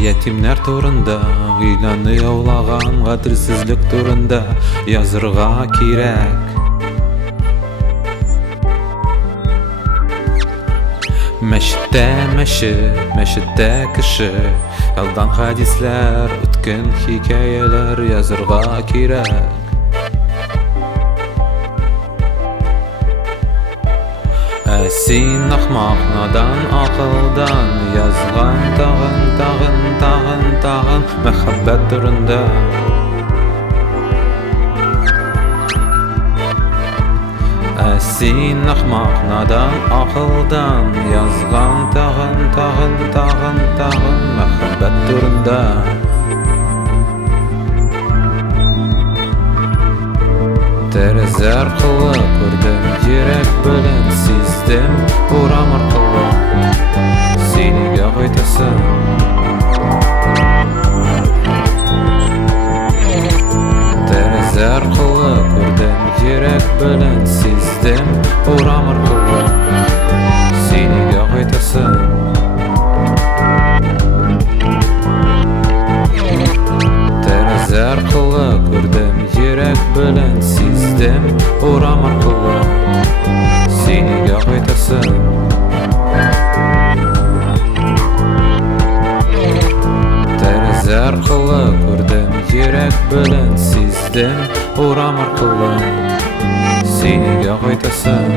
Yetimler turunda, gıylany aulagan gadirsizlik turunda yazırga kirek. Meşitte kişi, yaldan hadisler, ütken hikayeler yazırga kirek. Sen ahmak nadan akıldan yazgan tağın mehabbet turunda. Sen ahmak nadan akıldan yazgan tağın mehabbet turunda. Tereze arqılı gördüm yürek bilen sizdim uram arqılı seniga qaytasın. Tereze arqılı gördüm yürek bilen sizdim uram arqılı seniga qaytasın. Tereze arqılı gördüm yürek bilen sizdim uram arqılı seniga qaytasın. Tereze arqılı gördüm yürek bilen sizdim uram arqılı seniga qaytasın.